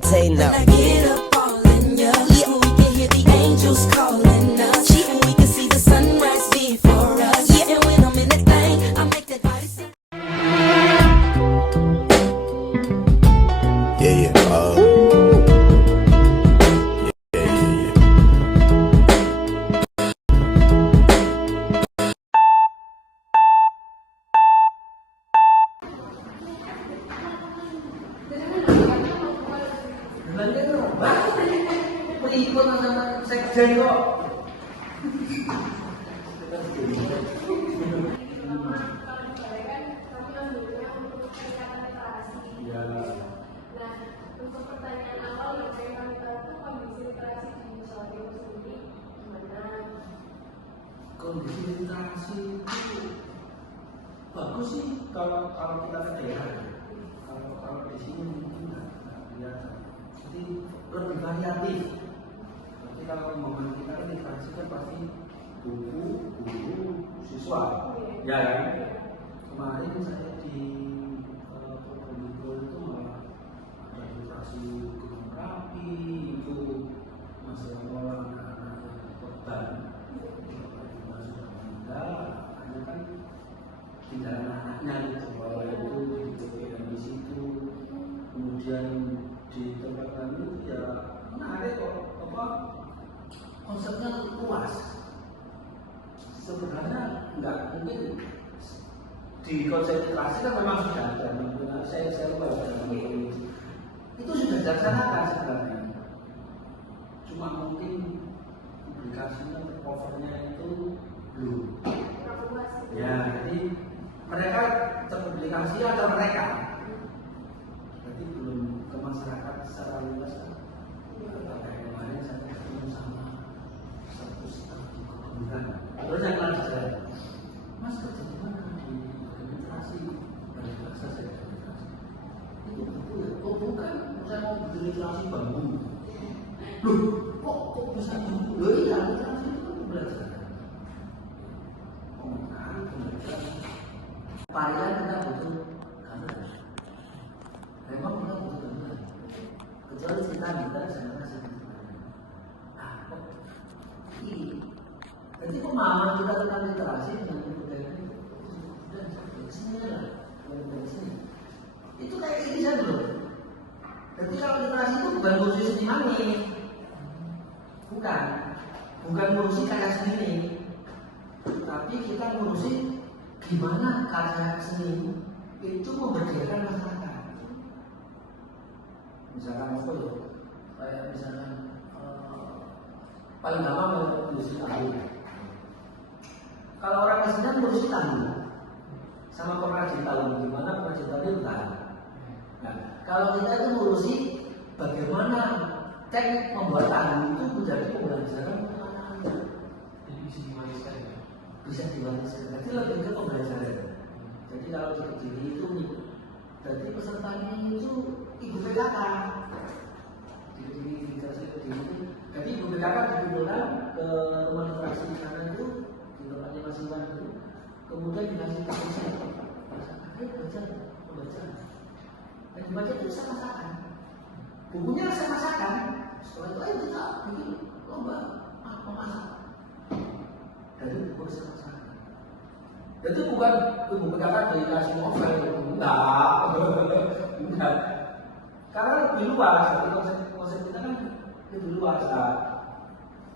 Tay now. When I get up all in ya, yeah. We can hear the angels calling us, yeah. We can see the sunrise before us, yeah. And when I'm in that thing, I make that body sing. Yeah, yeah, Ikut sama sekjen kok. Untuk pertanyaan awal yang saya kami tahu itu kondisi literasi di Nusa Tenggara sendiri gimana? Kondisi literasi itu bagus sih kalau kita ke daerah. Kalau di sini mungkin nggak biasa. Jadi lebih variatif. Nanti kalau ngomongin kita kan literasi kan pasti buku, guru, siswa. Ya kan? Kemarin saya di Probolinggo itu malah ada literasi gunung Merapi, itu masih awal anak-anak korban sudah meninggal, hanya kan tinggal anak-anaknya gitu, bahwa itu dibutuhkan di situ. Kemudian di tempat kami itu ya menarik kok, konsepnya luas. Sebenarnya nggak mungkin di konsep literasi kan memang sudah ada. Saya lupa itu sudah dilaksanakan sebenarnya. Cuma mungkin publikasinya, covernya itu belum. Ya, jadi mereka terpublikasi atau mereka, berarti belum ke masyarakat secara luas. Kayak kemarin saya ketemu sama satu staf di keguruan. Terus yang lain saya, Mas kerja di mana di literasi? Dari bahasa saya literasi. Itu buku ya? Oh bukan, saya mau beli literasi bangun. Loh, kok bisa buku? Loh iya, literasi itu kan belajar. Varian kita butuh gambar. Memang kita butuh gambar. Kecuali cerita kita sama kasih kok ini. Jadi pemahaman kita tentang literasi dengan budaya itu dan sebenarnya dari sini. Itu kayak ini saja loh. Jadi kalau literasi itu bukan ngurusi seniman nih, bukan ngurusi karya seni, tapi kita ngurusi gimana karya seni itu memberdayakan masyarakat. Misalkan apa ya? Kayak misalkan paling gampang ngurusi tandu. Kalau orang kesenian ngurusi tandu, sama pengrajin tahu gimana pengrajin tahu itu tahu. Nah, kalau kita itu ngurusi bagaimana teknik membuat tandu itu menjadi pembelajaran anak-anak. Bisa diwariskan. Jadi lebih ke pembelajaran. Jadi kalau di Kediri itu, jadi pesertanya itu ibu PKK. Di Kediri itu, jadi ibu PKK dikumpulkan ke rumah literasi di sana itu, di tempatnya masing-masing itu, kemudian dikasih tulisan, ayo belajar. Dan dibaca itu sama-sama. Bukunya sama-sama. Setelah itu ayo kita bikin lomba memasak. Dari buku sama-sama. Jadi bukan ibu PKK dikasih novel, enggak. Karena lebih luas. Konsep kita kan lebih luas.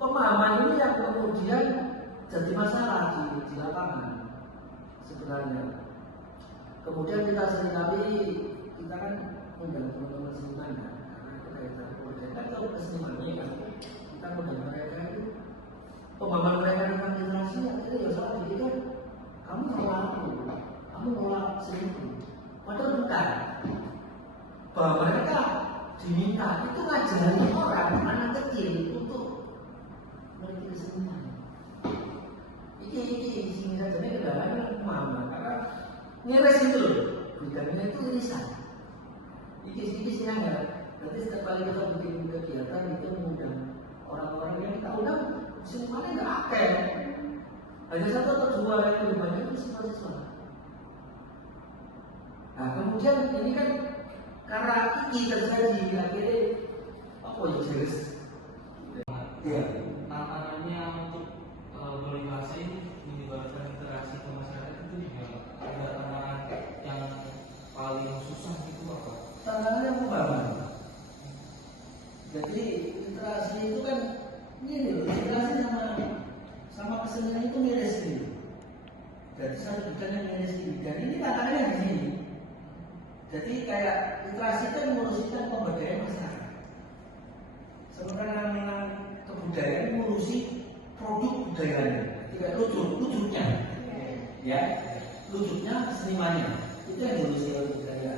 Pemahaman ini yang kemudian jadi masalah di lapangan sebenarnya. Kemudian kita seringkali kita kan undang teman-teman seniman kan, karena itu kaitan proyek kan kalau kesenimannya kan kita undang mereka itu pemahaman mereka tentang literasi akhirnya ya salah jadi kan kamu nolak aku, kamu nolak seniku. Padahal bukan, bahwa mereka diminta itu ngajari orang anak kecil untuk meneliti seniman. Ini sini saja ini kedalaman pemahaman karena ngeres itu loh, bidangnya itu irisan. Iki sih enggak. Berarti setiap kali kita bikin kegiatan itu mengundang orang-orang yang kita undang senimannya enggak akeh. Hanya satu atau dua yang lebih banyak itu siswa-siswa. Nah kemudian ini kan karena ini terjadi akhirnya apa yang jelas ya tantangannya untuk berinteraksi menyebabkan interaksi ke masyarakat itu juga ada tantangan yang paling susah itu apa? tantangannya apa? Jadi interaksi itu kan ini loh, interaksi sama kesenian itu miris gitu. Jadi satu bukan yang miris ini. Dan ini tantangannya di sini. Jadi kayak interaksi kan mengurusikan pemberdayaan masyarakat. Sementara yang kebudayaan mengurusi produk budayanya, tidak lujuknya, ya, lujuknya senimannya. Itu yang diurusi oleh budaya.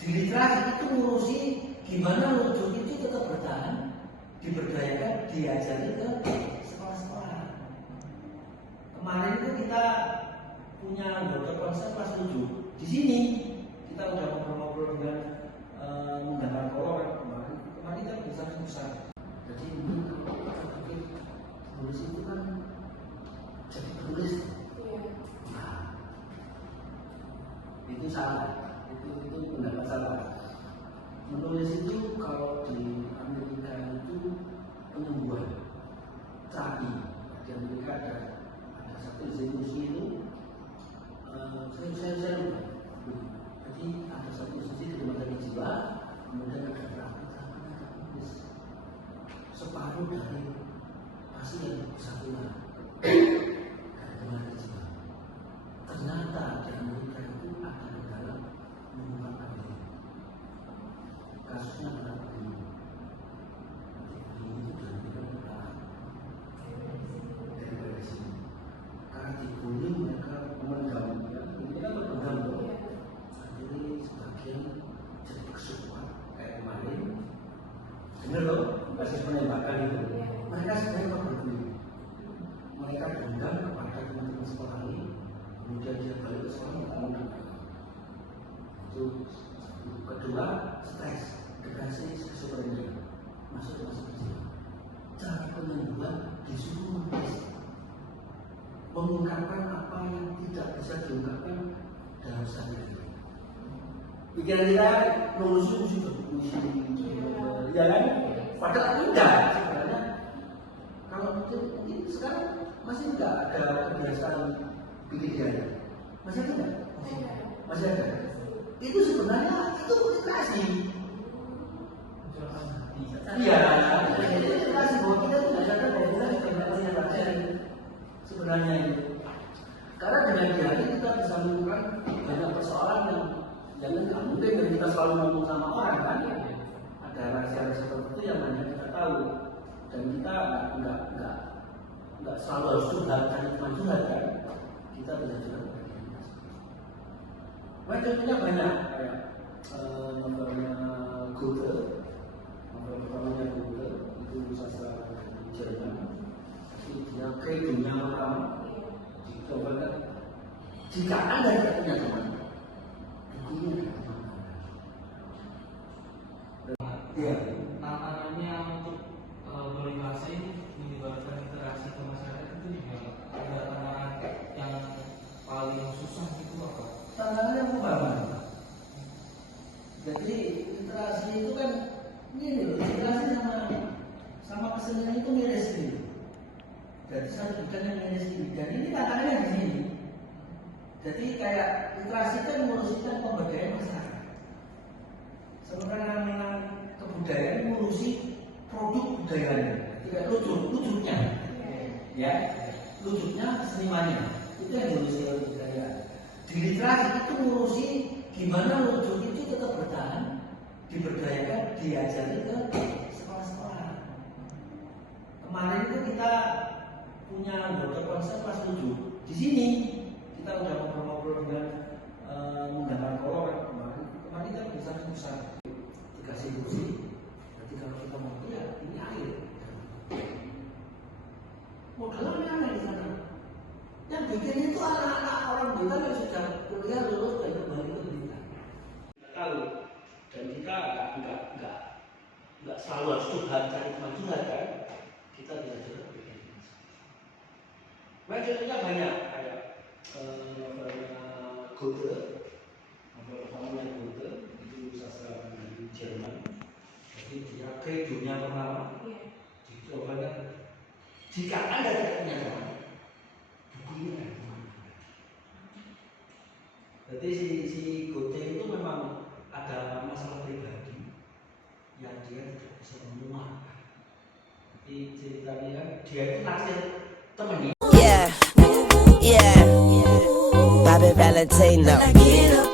Di literasi itu mengurusi gimana lujuk itu tetap bertahan, diberdayakan, diajari ke sekolah-sekolah. Kemarin itu kita punya anggota konsep kelas 7. Di sini kita udah ngobrol-ngobrol dengan menggambar kolor kemarin kita besar. Jadi kalau kita pikir tulis itu kan jadi tulis. Nah, itu salah. Itu pendapat salah. Menulis itu kalau di Amerika itu penyembuhan terapi. Di Amerika ada satu institusi itu saya lupa. Jadi ada satu institusi di rumah sakit jiwa, kemudian ada terapi menulis. Separuh dari pasien kesatuan dari rumah sakit jiwa. Ternyata di Amerika itu ada di dalam mengubah kasusnya adalah begini. Ini itu dari dari sini. Karena dibully mereka memendam. Ini kan memendam. Jadi sebagian jadi kesukuan kayak kemarin. Bener loh, kasus penembakan itu. Mereka sebenarnya berbully. Mereka dendam kepada teman-teman sekolah ini. Kemudian dia balik ke sekolah mengundang. Itu kedua, stres, depresi, skizofrenia, masuk jiwa. Cara penyembuhan disuruh menulis, mengungkapkan apa yang tidak bisa diungkapkan dalam sehari-hari. Pikiran kita nulis puisi, ya kan? Padahal tidak sebenarnya. Kalau mungkin sekarang masih tidak ada kebiasaan bikin diary, masih ada nggak? Masih ada. Itu sebenarnya itu literasi. Iya, itu literasi bahwa kita tidak sadar bahwa kita sebenarnya baca sebenarnya itu. Karena dengan diary kita bisa menemukan banyak persoalan yang nggak mungkin dan kita selalu ngomong sama orang kan. Ada rahasia-rahasia tertentu yang hanya kita tahu dan kita nggak selalu harus curhat cari teman curhat kan. Kita bisa curhat. Contohnya banyak kayak novelnya Goethe, novel pertamanya Goethe itu sastra Jerman. Jadi dia ke dunia pertama dicobakan. Jika Anda tidak punya teman, bukunya ya, tantangannya untuk berinteraksi menyebabkan interaksi ke masyarakat itu juga ada tantangan yang paling susah itu apa? tantangannya apa? Jadi interaksi itu kan ini loh, interaksi sama kesenian itu miris gitu. Jadi satu bukan yang miris ini. Dan ini tantangannya di sini. Jadi kayak interaksi kan mengurusikan pemberdayaan masyarakat. Sementara yang kebudayaan mengurusi produk budayanya, tidak lujuknya, ya, lujuknya senimannya. Itu yang diurusi oleh budaya. Di literasi itu mengurusi gimana lujuk itu tetap bertahan, diberdayakan, diajari ke sekolah-sekolah. Kemarin itu kita punya anggota konsep kelas 7. Di sini kita udah ngobrol-ngobrol dengan menggambar kolor kemarin kita besar dikasih kursi. Jadi kalau kita mau lihat ini air. Modelnya ada di sana. Yang bikin itu anak-anak orang Blitar yang sudah kuliah lulus dan kembali ke Blitar. Tahu dan kita nggak selalu harus curhat cari teman curhat kan? Kita bisa curhat bikin. Contohnya banyak kayak novelnya Goethe, novel pertamanya Goethe itu sastra ke dunia pertama Iya. dicoba kan, jika Anda tidak punya teman, bukunya dari mana? Jadi si Goce itu memang ada masalah pribadi yang dia tidak bisa memuatkan. Di ceritanya kan dia itu naksir temennya. Yeah, yeah. Bobby Valentino.